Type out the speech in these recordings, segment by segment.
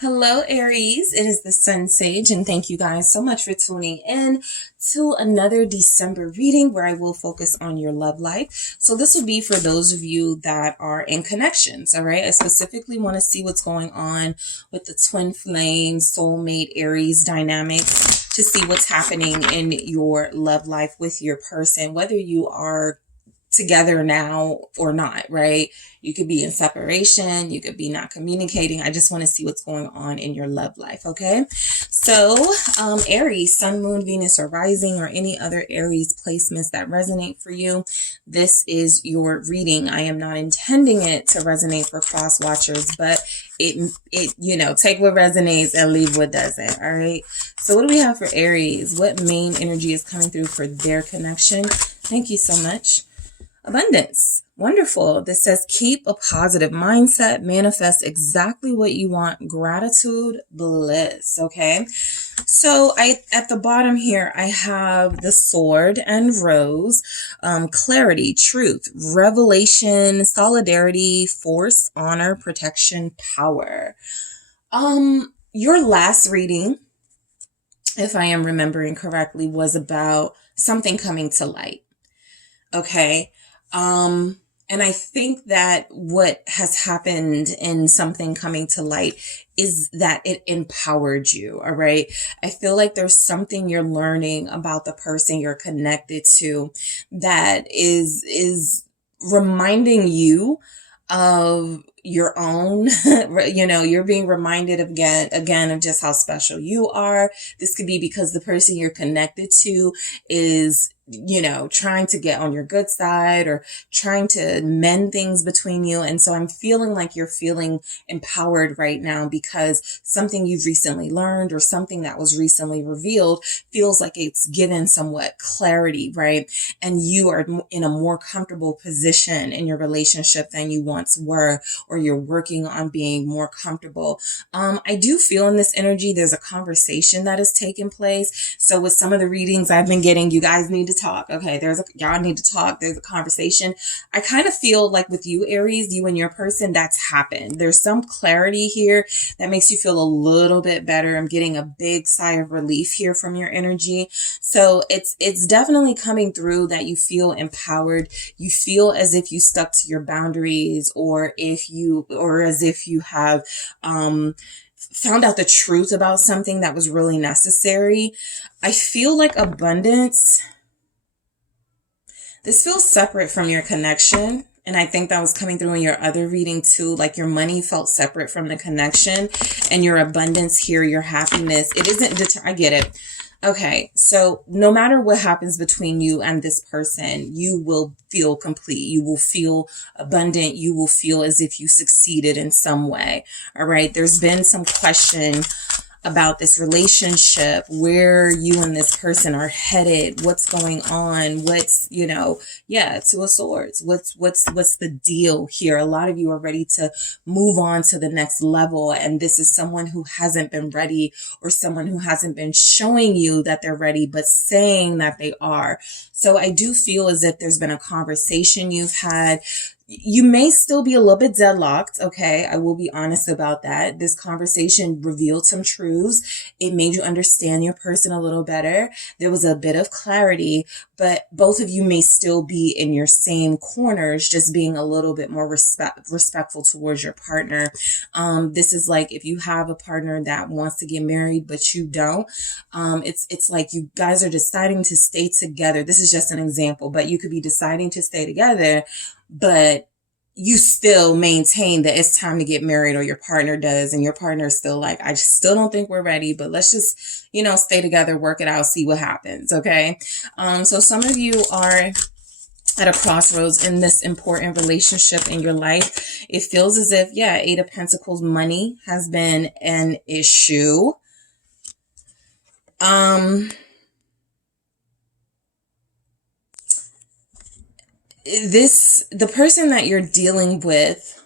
Hello, Aries. It is the SunSage, and thank you guys so much for tuning in to another December reading where I will focus on your love life. So this will be for those of you that are in connections, all right? I specifically want to see what's going on with the twin flame, soulmate, Aries dynamics to see what's happening in your love life with your person, whether you are together now or not, right? You could be in separation, you could be not communicating. I just want to see what's going on in your love life, okay? So, Aries, Sun, Moon, Venus, or Rising, or any other Aries placements that resonate for you, this is your reading. I am not intending it to resonate for cross watchers, but it take what resonates and leave what doesn't, all right? So what do we have for Aries? What main energy is coming through for their connection? Thank you so much. Abundance. Wonderful. This says keep a positive mindset, manifest exactly what you want, gratitude, bliss. Okay. So at the bottom here, I have the sword and rose, clarity, truth, revelation, solidarity, force, honor, protection, power. Your last reading, if I am remembering correctly, was about something coming to light. Okay. And I think that what has happened in something coming to light is that it empowered you. All right. I feel like there's something you're learning about the person you're connected to that is reminding you of your own, you're being reminded of again of just how special you are. This could be because the person you're connected to is trying to get on your good side or trying to mend things between you. And so I'm feeling like you're feeling empowered right now because something you've recently learned or something that was recently revealed feels like it's given somewhat clarity, right? And you are in a more comfortable position in your relationship than you once were, or you're working on being more comfortable. I do feel in this energy, there's a conversation that is taking place. So with some of the readings I've been getting, you guys need to talk. Okay. Y'all need to talk. There's a conversation. I kind of feel like with you, Aries, you and your person, that's happened. There's some clarity here that makes you feel a little bit better. I'm getting a big sigh of relief here from your energy. So it's definitely coming through that you feel empowered. You feel as if you stuck to your boundaries or as if you have, found out the truth about something that was really necessary. I feel like abundance. This feels separate from your connection. And I think that was coming through in your other reading too. Like your money felt separate from the connection and your abundance here, your happiness. It isn't I get it. Okay. So no matter what happens between you and this person, you will feel complete. You will feel abundant. You will feel as if you succeeded in some way. All right. There's been some question about this relationship, where you and this person are headed, what's going on, what's, Two of Swords. What's the deal here? A lot of you are ready to move on to the next level. And this is someone who hasn't been ready or someone who hasn't been showing you that they're ready, but saying that they are. So I do feel as if there's been a conversation you've had. You may still be a little bit deadlocked. Okay. I will be honest about that. This conversation revealed some truths. It made you understand your person a little better. There was a bit of clarity, but both of you may still be in your same corners, just being a little bit more respectful towards your partner. This is like if you have a partner that wants to get married, but you don't, it's like you guys are deciding to stay together. This is just an example, but you could be deciding to stay together, but you still maintain that it's time to get married, or your partner does, and your partner is still like, I just still don't think we're ready, but let's just, stay together, work it out, see what happens. Okay. So some of you are at a crossroads in this important relationship in your life. It feels as if, Eight of Pentacles, money has been an issue. The person that you're dealing with,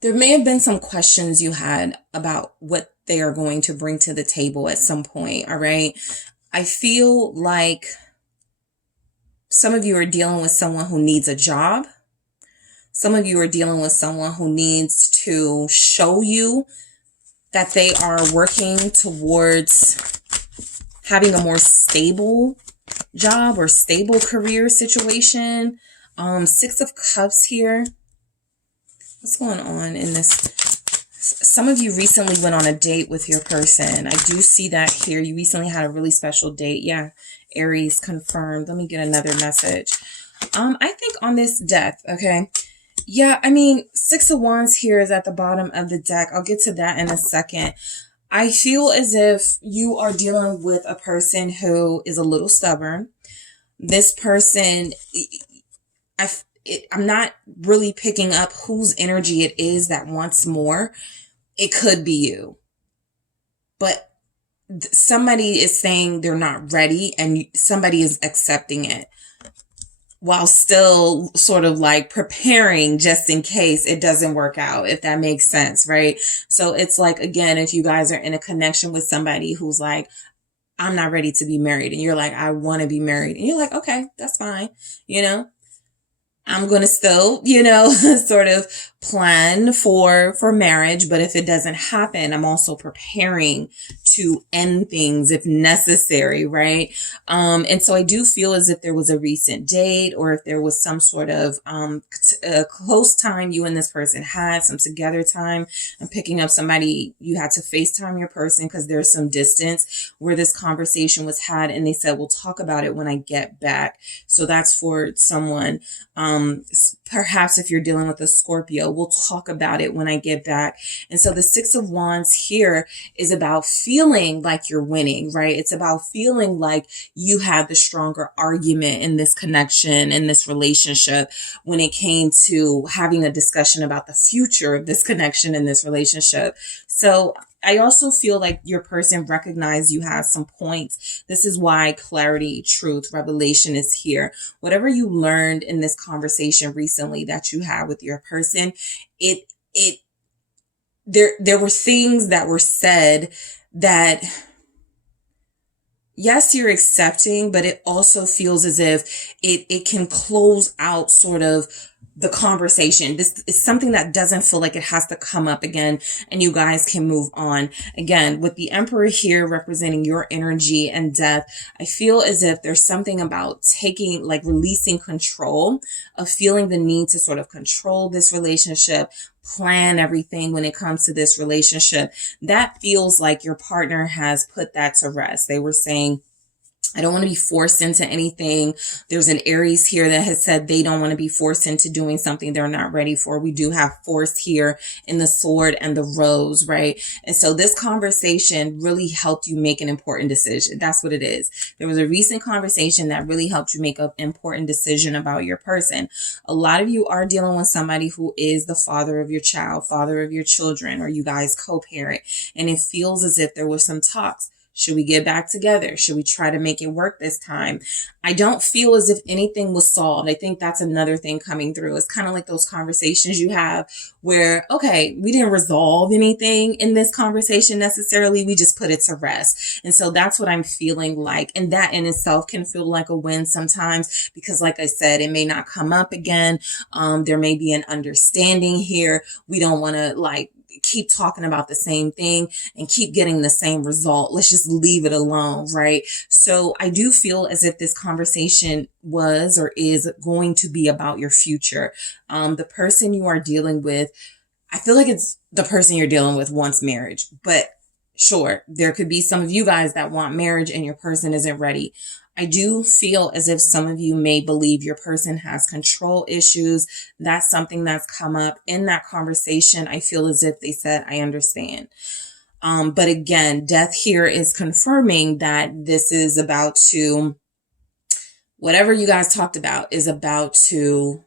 there may have been some questions you had about what they are going to bring to the table at some point. All right. I feel like some of you are dealing with someone who needs a job. Some of you are dealing with someone who needs to show you that they are working towards having a more stable job or stable career situation. 6 of Cups here. What's going on in this? Some of you recently went on a date with your person. I do see that here. You recently had a really special date. Yeah, Aries confirmed. Let me get another message. I think on this death, okay. Yeah, I mean, 6 of Wands here is at the bottom of the deck. I'll get to that in a second. I feel as if you are dealing with a person who is a little stubborn. This person, I'm not really picking up whose energy it is that wants more. It could be you. But somebody is saying they're not ready and somebody is accepting it, while still sort of like preparing just in case it doesn't work out, if that makes sense, right? So it's like, again, if you guys are in a connection with somebody who's like, I'm not ready to be married, and you're like, I want to be married, and you're like, okay, that's fine. You know, I'm going to still, you know, sort of plan for marriage. But if it doesn't happen, I'm also preparing to end things if necessary, right? And so I do feel as if there was a recent date, or if there was some sort of close time you and this person had, some together time. I'm picking up somebody, you had to FaceTime your person because there's some distance where this conversation was had, and they said, we'll talk about it when I get back. So that's for someone. Perhaps if you're dealing with a Scorpio, we'll talk about it when I get back. And so the 6 of Wands here is about feeling like you're winning, right? It's about feeling like you had the stronger argument in this connection, in this relationship, when it came to having a discussion about the future of this connection in this relationship. So I also feel like your person recognized you have some points. This is why clarity, truth, revelation is here. Whatever you learned in this conversation recently that you had with your person, there were things that were said that, yes, you're accepting, but it also feels as if it can close out sort of the conversation. This is something that doesn't feel like it has to come up again, and you guys can move on. Again, with the Emperor here representing your energy and death, I feel as if there's something about taking, like releasing control, of feeling the need to sort of control this relationship, plan everything when it comes to this relationship. That feels like your partner has put that to rest. They were saying, I don't want to be forced into anything. There's an Aries here that has said they don't want to be forced into doing something they're not ready for. We do have force here in the Sword and the Rose, right? And so this conversation really helped you make an important decision. That's what it is. There was a recent conversation that really helped you make an important decision about your person. A lot of you are dealing with somebody who is the father of your child, father of your children, or you guys co-parent. And it feels as if there was some talks. Should we get back together? Should we try to make it work this time? I don't feel as if anything was solved. I think that's another thing coming through. It's kind of like those conversations you have where, okay, we didn't resolve anything in this conversation necessarily. We just put it to rest. And so that's what I'm feeling like. And that in itself can feel like a win sometimes, because like I said, it may not come up again. There may be an understanding here. We don't want to keep talking about the same thing and keep getting the same result. Let's just leave it alone, right? So I do feel as if this conversation was or is going to be about your future. The person you are dealing with, I feel like it's the person you're dealing with wants marriage, but sure, there could be some of you guys that want marriage and your person isn't ready. I do feel as if some of you may believe your person has control issues. That's something that's come up in that conversation. I feel as if they said, I understand. But again, death here is confirming that this is about to, whatever you guys talked about is about to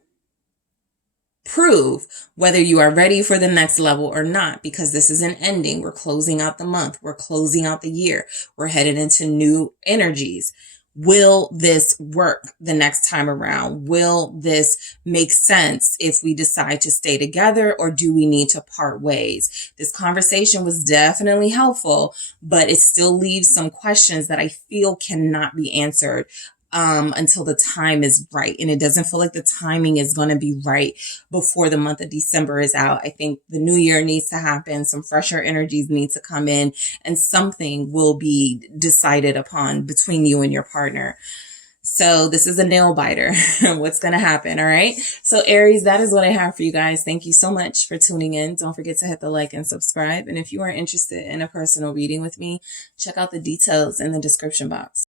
prove whether you are ready for the next level or not, because this is an ending. We're closing out the month. We're closing out the year. We're headed into new energies. Will this work the next time around? Will this make sense if we decide to stay together, or do we need to part ways? This conversation was definitely helpful, but it still leaves some questions that I feel cannot be answered until the time is right. And it doesn't feel like the timing is going to be right before the month of December is out. I think the new year needs to happen. Some fresher energies need to come in, and something will be decided upon between you and your partner. So this is a nail biter. What's going to happen? All right. So Aries, that is what I have for you guys. Thank you so much for tuning in. Don't forget to hit the like and subscribe. And if you are interested in a personal reading with me, check out the details in the description box.